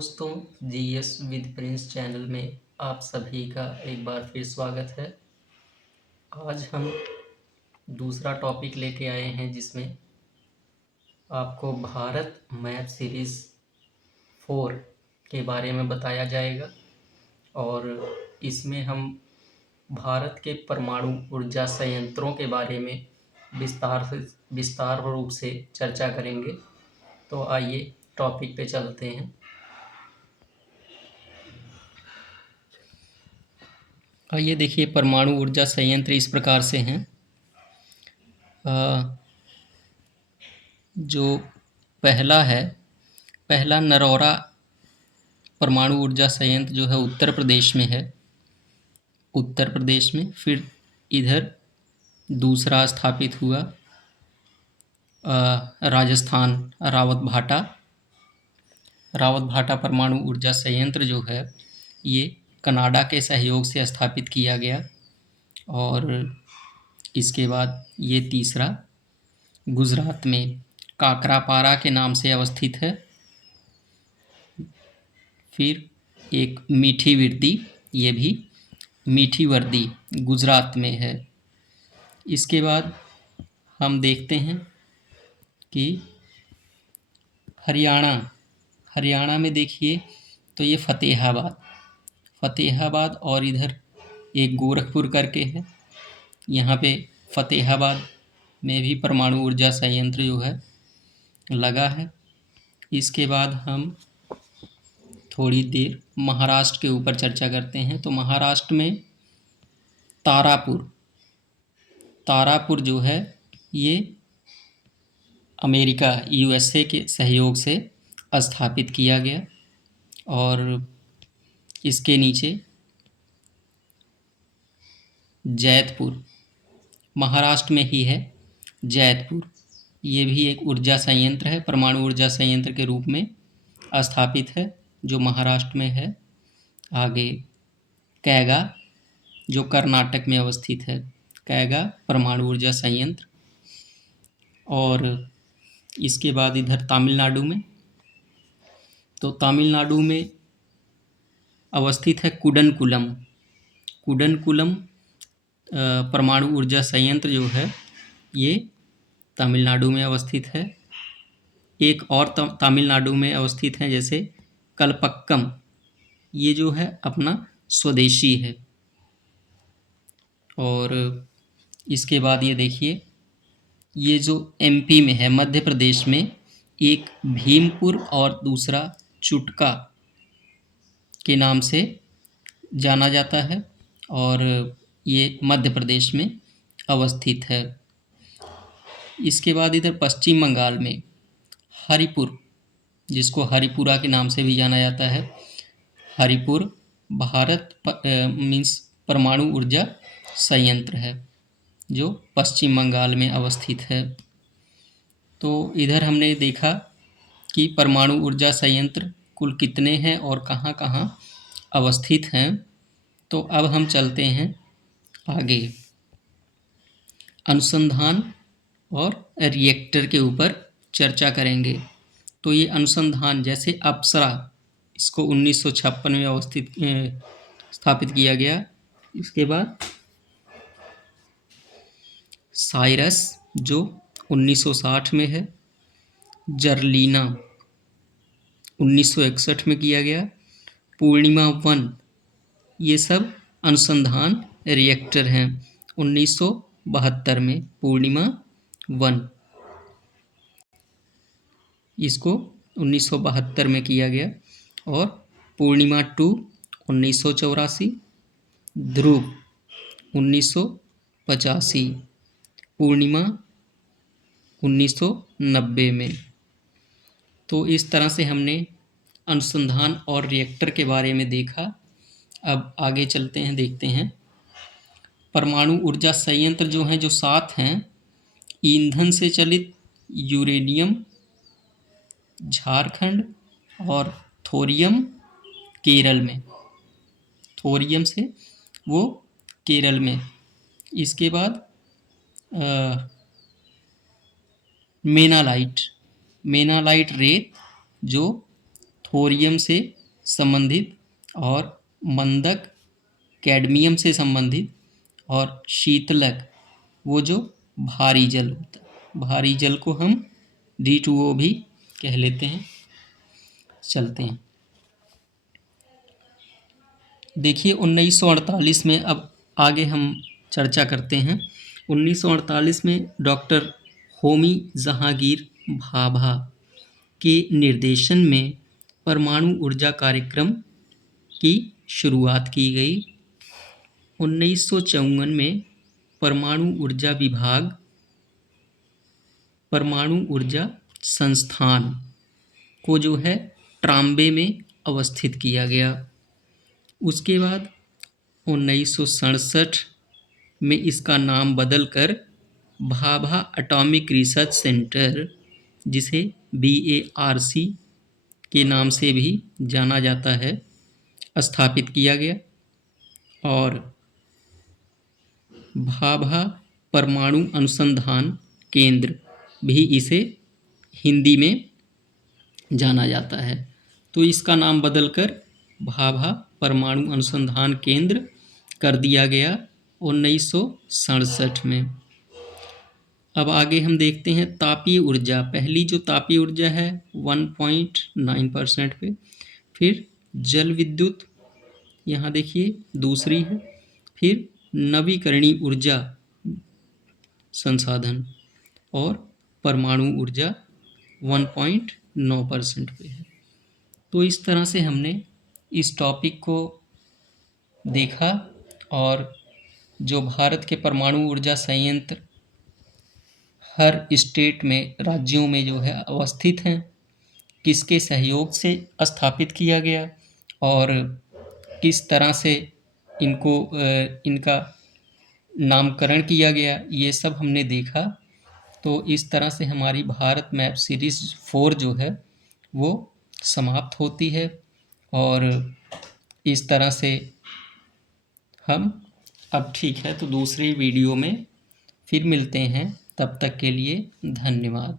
दोस्तों, GS with Prince channel में आप सभी का एक बार फिर स्वागत है। आज हम दूसरा टॉपिक लेके आए हैं जिसमें आपको भारत मैप सीरीज़ 4 के बारे में बताया जाएगा और इसमें हम भारत के परमाणु ऊर्जा संयंत्रों के बारे में विस्तार रूप से चर्चा करेंगे। तो आइए टॉपिक पे चलते हैं। आइए देखिए, परमाणु ऊर्जा संयंत्र इस प्रकार से हैं। जो पहला नरौरा परमाणु ऊर्जा संयंत्र जो है उत्तर प्रदेश में है। फिर इधर दूसरा स्थापित हुआ राजस्थान रावत भाटा परमाणु ऊर्जा संयंत्र जो है ये कनाडा के सहयोग से स्थापित किया गया। और इसके बाद ये तीसरा गुजरात में काकरापारा के नाम से अवस्थित है। फिर एक मीठी वर्दी, ये भी मीठी वर्दी गुजरात में है। इसके बाद हम देखते हैं कि हरियाणा में देखिए तो ये फतेहाबाद और इधर एक गोरखपुर करके है। यहाँ पे फतेहाबाद में भी परमाणु ऊर्जा संयंत्र जो है लगा है। इसके बाद हम थोड़ी देर महाराष्ट्र के ऊपर चर्चा करते हैं। तो महाराष्ट्र में तारापुर जो है ये अमेरिका यूएसए के सहयोग से स्थापित किया गया। और इसके नीचे जैतपुर, महाराष्ट्र में ही है जैतपुर, ये भी एक ऊर्जा संयंत्र है, परमाणु ऊर्जा संयंत्र के रूप में स्थापित है जो महाराष्ट्र में है। आगे कैगा जो कर्नाटक में अवस्थित है, कैगा परमाणु ऊर्जा संयंत्र। और इसके बाद इधर तमिलनाडु में, तो तमिलनाडु में अवस्थित है कुडनकुलम परमाणु ऊर्जा संयंत्र जो है ये तमिलनाडु में अवस्थित है। एक और तमिलनाडु में अवस्थित है जैसे कलपक्कम, ये जो है अपना स्वदेशी है। और इसके बाद ये देखिए, ये जो एमपी में है, मध्य प्रदेश में, एक भीमपुर और दूसरा चुटका के नाम से जाना जाता है और ये मध्य प्रदेश में अवस्थित है। इसके बाद इधर पश्चिम बंगाल में हरिपुर, जिसको हरिपुरा के नाम से भी जाना जाता है, हरिपुर भारत परमाणु ऊर्जा संयंत्र है जो पश्चिम बंगाल में अवस्थित है। तो इधर हमने देखा कि परमाणु ऊर्जा संयंत्र कुल कितने हैं और कहाँ कहाँ अवस्थित हैं। तो अब हम चलते हैं आगे, अनुसंधान और रिएक्टर के ऊपर चर्चा करेंगे। तो ये अनुसंधान, जैसे अप्सरा, इसको 1956 में स्थापित किया गया। इसके बाद साइरस जो 1960 में है, जर्लिना 1961 में किया गया, पूर्णिमा 1, ये सब अनुसंधान रिएक्टर हैं 1972 में। पूर्णिमा 1 इसको 1972 में किया गया। और पूर्णिमा 2 1984, ध्रुव 1985, पूर्णिमा 1990 में। तो इस तरह से हमने अनुसंधान और रिएक्टर के बारे में देखा। अब आगे चलते हैं, देखते हैं परमाणु ऊर्जा संयंत्र जो हैं, जो 7 हैं। ईंधन से चलित यूरेनियम झारखंड और थोरियम केरल में, थोरियम से वो केरल में। इसके बाद मेनालाइट रेत जो थोरियम से संबंधित, और मंदक कैडमियम से संबंधित, और शीतलक वो जो भारी जल होता है, भारी जल को हम D2O भी कह लेते हैं। चलते हैं, देखिए 1948 में, अब आगे हम चर्चा करते हैं। 1948 में डॉक्टर होमी जहांगीर भाभा के निर्देशन में परमाणु ऊर्जा कार्यक्रम की शुरुआत की गई। 1954 में परमाणु ऊर्जा विभाग, परमाणु ऊर्जा संस्थान को जो है ट्राम्बे में अवस्थित किया गया। उसके बाद 1967 में इसका नाम बदलकर भाभा एटॉमिक रिसर्च सेंटर, जिसे BARC के नाम से भी जाना जाता है, स्थापित किया गया। और भाभा परमाणु अनुसंधान केंद्र भी इसे हिंदी में जाना जाता है, तो इसका नाम बदलकर भाभा परमाणु अनुसंधान केंद्र कर दिया गया 1967 में। अब आगे हम देखते हैं तापीय ऊर्जा। पहली जो तापीय ऊर्जा है 1.9% पे, फिर जल विद्युत, यहाँ देखिए दूसरी है, फिर नवीकरणीय ऊर्जा संसाधन, और परमाणु ऊर्जा 1.9% पे है। तो इस तरह से हमने इस टॉपिक को देखा, और जो भारत के परमाणु ऊर्जा संयंत्र हर स्टेट में, राज्यों में जो है अवस्थित हैं, किसके सहयोग से स्थापित किया गया और किस तरह से इनको इनका नामकरण किया गया, ये सब हमने देखा। तो इस तरह से हमारी भारत मैप सीरीज़ 4 जो है वो समाप्त होती है, और इस तरह से हम अब ठीक है तो दूसरी वीडियो में फिर मिलते हैं। तब तक के लिए धन्यवाद।